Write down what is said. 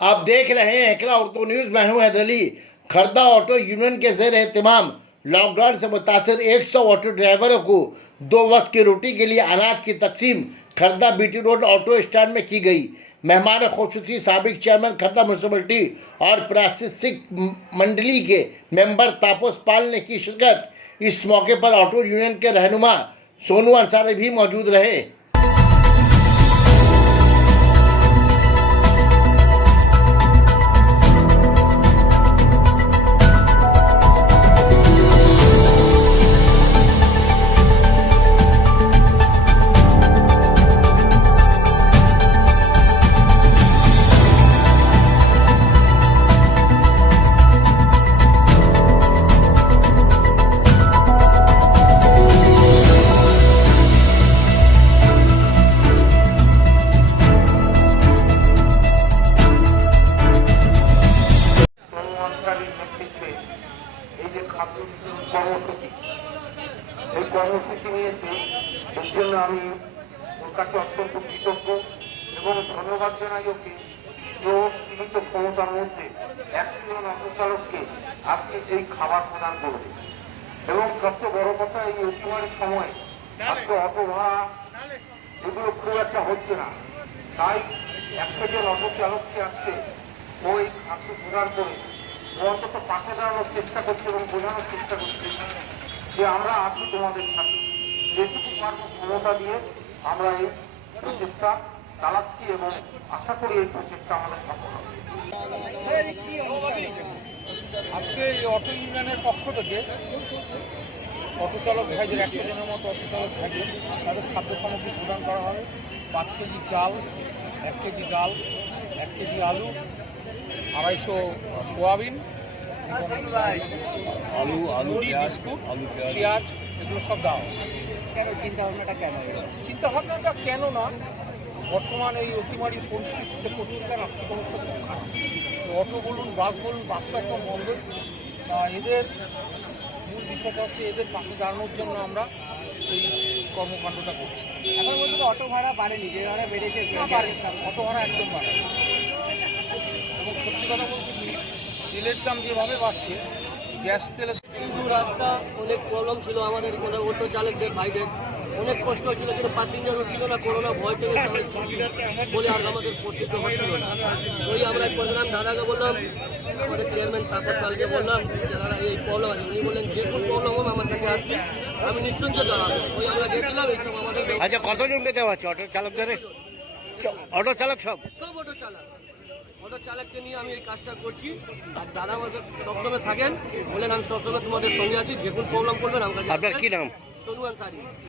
आप देख रहे हैं एकला उर्दू न्यूज़। मैं हूं हैदर अली। खरदा ऑटो यूनियन के ज़ेर एहतमाम लॉकडाउन से मुतासर 100 ऑटो ड्राइवरों को 2 वक्त की रोटी के लिए अनाज की तकसीम Khardah BT road auto stand में की गई। मेहमान खुसूसी साबिक चेयरमैन खरदा म्यूनसिपलिटी और प्रशासनिक मंडली के मेंबर तापस पाल ने की शिरकत। इस मौके पर ऑटो यूनियन के रहनुमा सोनू अंसारी भी मौजूद रहे। এই কর্মসূচি নিয়েছে এর জন্য আমি ওর কাছে অত্যন্ত কৃতজ্ঞ এবং ধন্যবাদ জানাই ওকে যে সীমিত ক্ষমতার মধ্যে 100 জন অটো চালককে আজকে সেই খাবার প্রদান করবে। এবং সবচেয়ে বড় কথা, এই অতিমারির সময় আজকে অটো ভাড়া এগুলো খুব একটা হচ্ছে না, তাই 100 জন অটো চালককে আজকে ওই খাদ্য প্রদান করে ও অন্তত পাশে দাঁড়ানোর চেষ্টা করছে এবং বোঝানোর চেষ্টা করছে যে আমরা আছি তোমাদের সাথে। যেটুকু পারবো ক্ষমতা দিয়ে আমরা এই প্রচেষ্টা চালাচ্ছি এবং আশা করি এই প্রচেষ্টা আমাদের সফল হবে। আজকে এই অটো ইউনিয়নের পক্ষ থেকে অটো চালক ভাইদের 100 জনের মতো অটো চালক ভাইদের তাদের খাদ্য সামগ্রী প্রদান করা হবে। 5 কেজি চাল, 1 কেজি ডাল, 1 কেজি আলু, 250 সোয়াবিন, আলু বিস্কুট, পেঁয়াজ, এগুলো সব দেওয়া হবে। চিন্তাভাবনাটা কেন না, বর্তমান এই অতিমারী পরিস্থিতিতে পত্রিকার আর্থিক অবস্থা খুব খারাপ। অটো বলুন, বাস বলুন, বাসটা একদম বন্ধ। এদের মূল বিষয়টা হচ্ছে এদের পাশে দাঁড়ানোর জন্য আমরা এই কর্মকাণ্ডটা করছি। এখন বলতে অটো ভাড়া বাড়েনি, যে ভাড়া বেড়েছে অটো ভাড়া একদম বাড়ে। এবং সত্যি কথা বলতে কি, তেলের দাম যেভাবে বাড়ছে, গ্যাস তেলের কিন্তু রাস্তা অনেক প্রবলেম ছিল আমাদের অটো চালকদের ভাইদের, অনেক কষ্ট ছিল, কিন্তু প্যাসেঞ্জারও ছিল না। করোনা ভয় থেকে সবাই ছুটি বলে আর আমাদের প্রসিদ্ধ হচ্ছিল না। ওই আমরা প্রধান দাদাকে বললাম, আমাদের চেয়ারম্যান তাপস পালকে বললাম যে দাদা এই প্রবলেম আছে। উনি বললেন যে কোনো প্রবলেম হবে আমার কাছে আসবে, আমি নিশ্চিন্তে দাঁড়াবো। ওই আমরা গেছিলাম, এইসব আমাদের আচ্ছা, কতজনকে দেওয়া হচ্ছে অটো চালকদের? অটো চালক সব অটো চালককে নিয়ে আমি এই কাজটা করছি। আর দাদা আমাদের সবসময় থাকেন, বলেন আমি সবসময় তোমাদের সঙ্গে আছি, যে কোনো প্রবলেম করবেন আমার কাছে। আপনার কি নাম? সোনু আনসারি।